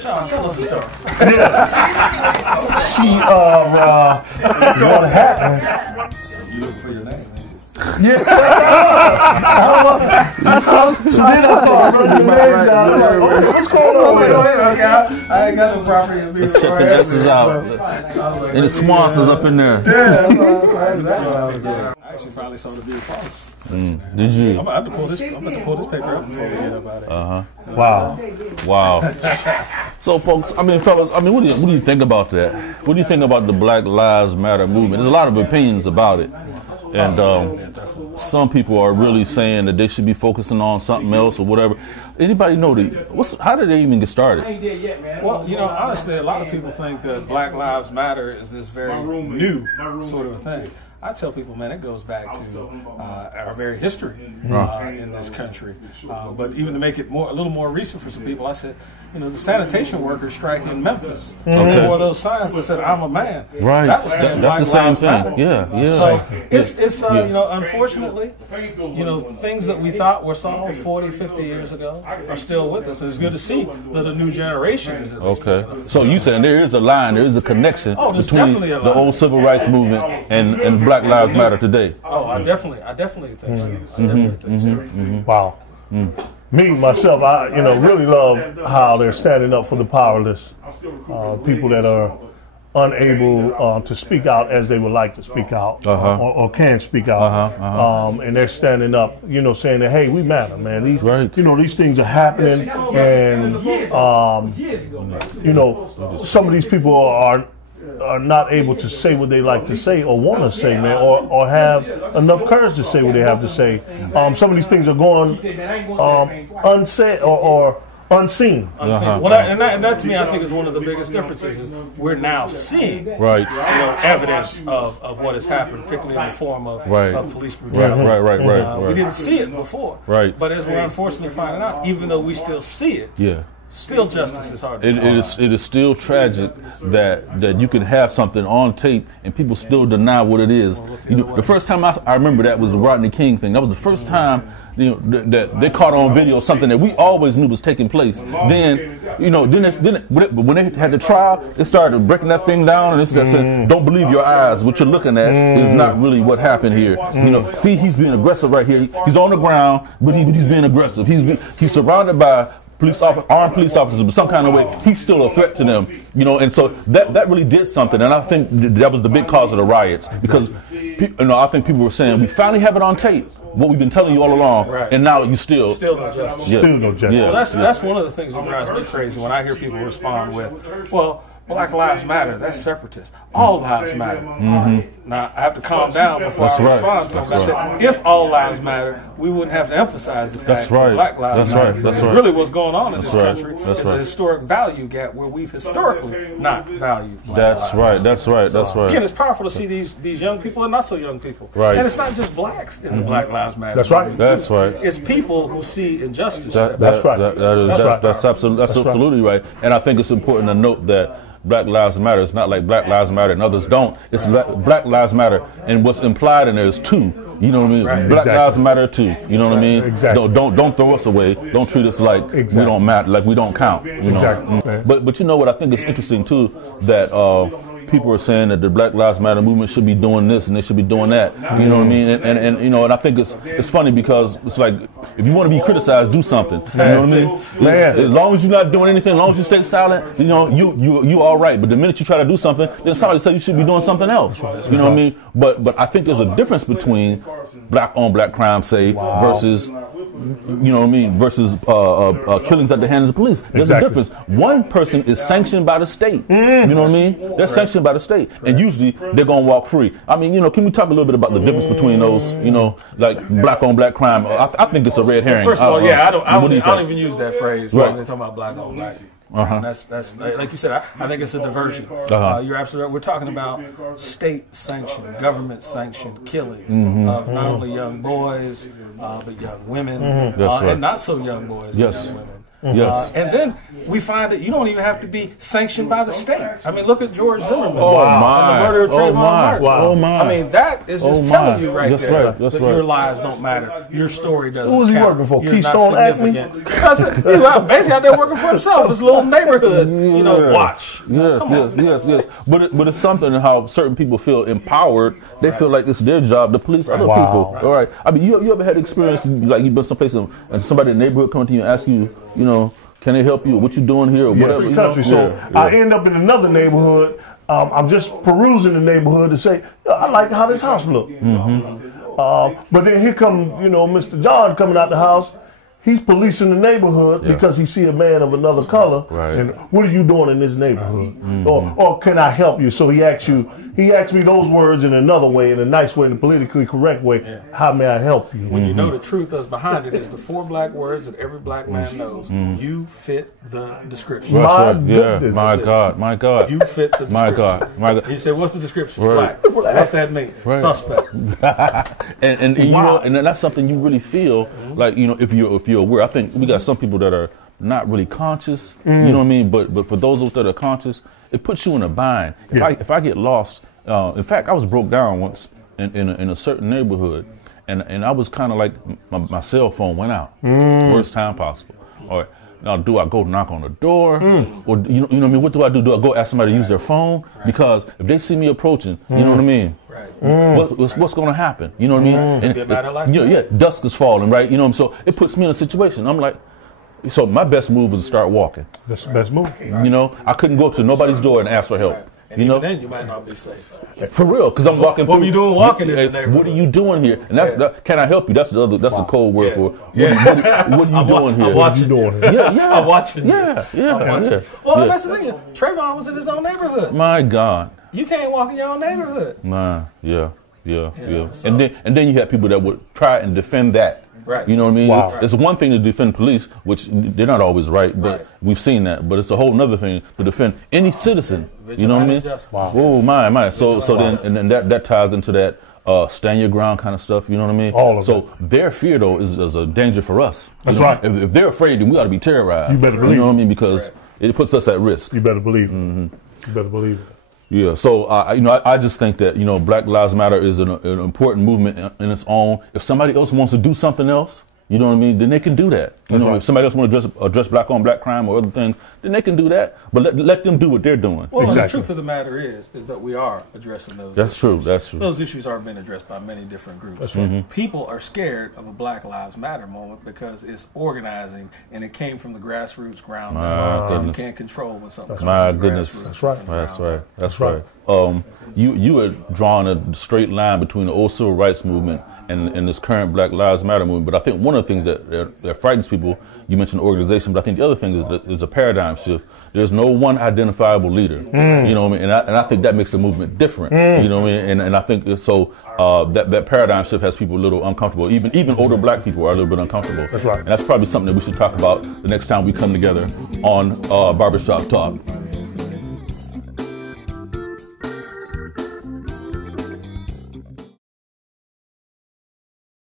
Shon, tell us the story. She what happened? You look for your name. Yeah. So then I started running the names out. I was like, what's going on here? I ain't got no property. Let's check the justice out. And the Swanson's up in there. Yeah, that's exactly what I was doing. I actually finally saw the Beard Falls. Did you? I'm about to pull this paper up before we get up out of here. Wow. So, folks, fellas, what do you think about that? What do you think about the Black Lives Matter movement? There's a lot of opinions about it. And some people are really saying that they should be focusing on something else or whatever. Anybody know how did they even get started? Well, honestly, a lot of people think that Black Lives Matter is this very new sort of a thing. I tell people, man, it goes back to our very history in this country. But even to make it a little more recent for some people, I said, the sanitation workers strike in Memphis. Or those signs that said, "I'm a man." Right. That's the same thing. Yeah. So it's unfortunately, things that we thought were solved 40, 50 years ago are still with us. And it's good to see that a new generation is. Okay. So you saying there is a line, there is a connection between the old civil rights movement and Black Lives Matter today. Oh, I definitely think so. I definitely think so. Wow. Me, myself, I really love how they're standing up for the powerless, people that are unable to speak out as they would like to speak out or can speak out. And they're standing up, saying that, hey, we matter, man. These things are happening, and some of these people are not able to say what they like to say or want to say, man, or have enough courage to say what they have to say. Some of these things are going unsaid or unseen. Well, that to me, I think is one of the biggest differences. Is we're now seeing evidence of what has happened, particularly in the form of police brutality. Right. We didn't see it before, but as we're unfortunately finding out, even though we still see it, still justice is hard. It is still tragic that you can have something on tape and people still deny what it is. The first time I remember that was the Rodney King thing. That was the first time that they caught on video something that we always knew was taking place. Then when they had the trial, they started breaking that thing down, and they said, "Don't believe your eyes. What you're looking at is not really what happened here." See, he's being aggressive right here. He's on the ground, but he's being aggressive. He's surrounded by armed police officers, but some kind of way, he's still a threat to them, and so that really did something, and I think that was the big cause of the riots, because I think people were saying, we finally have it on tape, what we've been telling you all along, and now you still no justice. Still no justice. Well, that's one of the things that drives me crazy when I hear people respond with, well, Black Lives Matter, that's separatist. All lives matter. Now, I have to calm down before I respond to them. I said, if all lives matter, we wouldn't have to emphasize the fact that Black lives matter. That's right. Really what's going on in this country is a historic value gap where we've historically not valued Black lives. That's right. Again, it's powerful to see these young people and not so young people. Right. And it's not just blacks in the Black Lives Matter. That's right. That's right. It's people who see injustice. That's right. That's absolutely right. And I think it's important to note that Black Lives Matter. It's not like Black Lives Matter and others don't. It's Black Lives Matter, and what's implied in there is two. You know what I mean? Right. Black Lives Matter too. You know what I mean? Exactly. Don't throw us away. Don't treat us like we don't matter, like we don't count. Exactly. But you know what I think is interesting too, that people are saying that the Black Lives Matter movement should be doing this and they should be doing that. You know what I mean? And I think it's funny because it's like, if you want to be criticized, do something. You know what I mean? As long as you're not doing anything, as long as you stay silent, you all right. But the minute you try to do something, then somebody says you should be doing something else. You know what I mean? But I think there's a difference between black on black crime, say, versus versus killings at the hands of the police. There's a difference. One person is sanctioned by the state. You know what I mean? They're sanctioned by the state, and usually they're gonna walk free. I mean, can we talk a little bit about the difference between those? Like black on black crime. I think it's a red herring. First of all, I don't even use that phrase when they're talking about black on black. That's like you said. I think it's a diversion. You're absolutely right. We're talking about state-sanctioned, government-sanctioned killings of not only young boys but young women and not so young boys, and young women. Yes. And then we find that you don't even have to be sanctioned by the state. I mean, look at George Zimmerman. Oh, my. And the murder of Trayvon Martin. Oh, my. I mean, that is just telling you right there That's that your lives don't matter. Your story doesn't Who was he count. working for? You're Keystone not significant. Because he was basically out there working for himself. His little neighborhood, watch. Yes. But it's something how certain people feel empowered. They feel like it's their job to police other people. All right. I mean, you ever had experience like you've been someplace and somebody in the neighborhood come to you and ask you, can they help you? What you doing here? Or whatever. Country. So I end up in another neighborhood. I'm just perusing the neighborhood to say, I like how this house look. But then here come, Mr. John coming out the house. He's policing the neighborhood because he see a man of another color. Right. And what are you doing in this neighborhood? Or can I help you? So he asked me those words in another way, in a nice way, in a politically correct way. Yeah. How may I help you? When you know the truth that's behind it is the 4 black words that every black man knows. You fit the description. My God. You fit the description. My God. You say, what's the description? Right. Black. What's that mean? Right. Suspect. and and that's something you really feel like, if you're aware. I think we got some people that are not really conscious, you know what I mean? But for those that are conscious, it puts you in a bind. If I get lost, in fact, I was broke down once in a certain neighborhood, and I was kind of like my cell phone went out, worst time possible. All right, now do I go knock on the door, or you know what I mean? What do I do? Do I go ask somebody to use their phone? Because if they see me approaching, you know what I mean? What's going to happen? You know what I mean? Dusk is falling, right? You know, so it puts me in a situation. I'm like, so my best move was to start walking. That's the best move. I couldn't go up to nobody's door and ask for help. Right. And even then, you might not be safe. For real, because I'm walking. What were you doing walking in the neighborhood? What are you doing here? And can I help you? That's the code word for it. What are you doing here? I'm watching. Yeah. I'm watching. Yeah. Well, that's the thing. Trayvon was in his own neighborhood. My God. You can't walk in your own neighborhood. Yeah. So. And then you have people that would try and defend that. Right. You know what I mean? Wow. It's one thing to defend police, which they're not always right, but we've seen that. But it's a whole other thing to defend any citizen. You know what I mean? Wow. Oh my. So then and then that ties into that stand your ground kind of stuff. You know what I mean? All of so their fear though is a danger for us. That's right. If they're afraid, then we ought to be terrorized. You better believe You know what I mean? Because it puts us at risk. You better believe it. You better believe it. Yeah, so I just think that Black Lives Matter is an important movement in its own. If somebody else wants to do something else, you know what I mean, then they can do that. If somebody else wants to address black on black crime or other things, then they can do that. But let them do what they're doing. Well, the truth of the matter is that we are addressing those. That's issues. That's true. Those issues are being addressed by many different groups. That's right. People are scared of a Black Lives Matter moment because it's organizing and it came from the grassroots ground. You can't control what something comes from the grassroots. That's right. You had drawn a straight line between the old civil rights movement and this current Black Lives Matter movement. But I think one of the things that frightens people, you mentioned organization, but I think the other thing is a paradigm shift. There's no one identifiable leader. You know what I mean? And I think that makes the movement different. You know what I mean? And I think so that paradigm shift has people a little uncomfortable. Even older black people are a little bit uncomfortable. That's right. And that's probably something that we should talk about the next time we come together on Barbershop Talk.